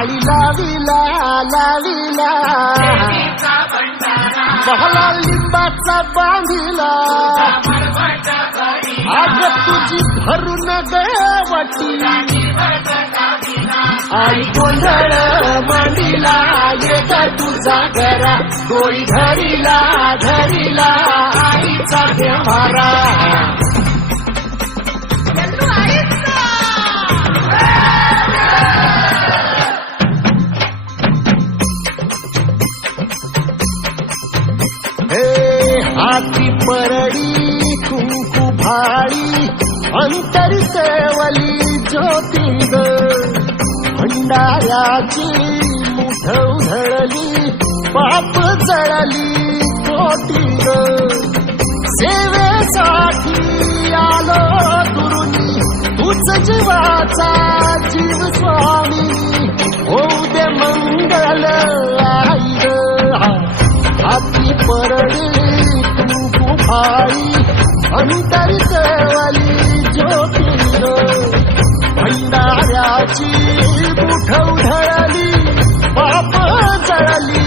माळी लाविला लाविला बहला लिंबाचा बांधिला. आज तुझी भरून देवटी आई गोंधळ मांडिला येत तुझा घरा डोळी धरिला धरिला. आईचा देवारा हे हाती परडी कुंकू भाळी अंतर सेवली ज्योतिंग भंडाऱ्याची मुठ उधळली पाप जळली कोटिंग सेवेसाठी आलो गुरुनी तूच जीवाचा भाई अंतरी सेवली ज्योतिंग भंडाऱ्याची मुठ उधळली पाप जळली.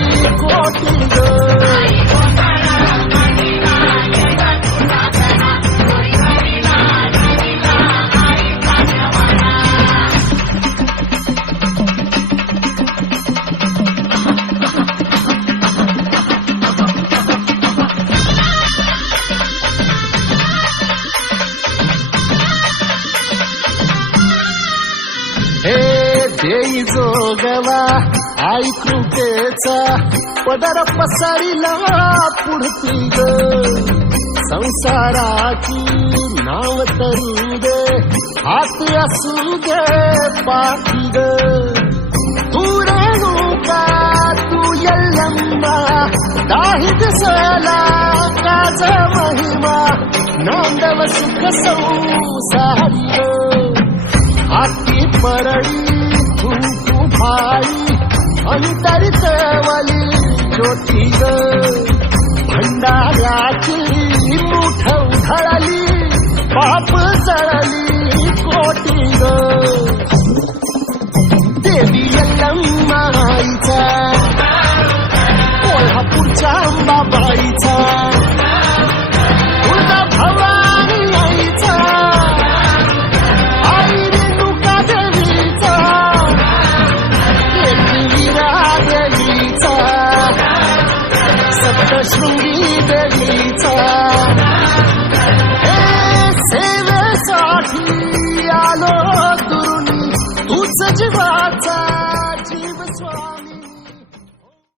देई जोगवा आई कृपेचा पदर पसरिला पुढती ग. संसाराची नाव तरू दे. हात असू दे पाठी ग. तू रेणुका तू यल्लंबा दाही दिसला काज महिमा? नांदव सुख संसारी हाती परळी अंतरित वली ज्योती ग. भंडाऱ्याची मुठ उधळली पाप जळली कोटी ग. देवी माईचा कोल्हापूरच्या अंबाबाईचा सप्तशृंगी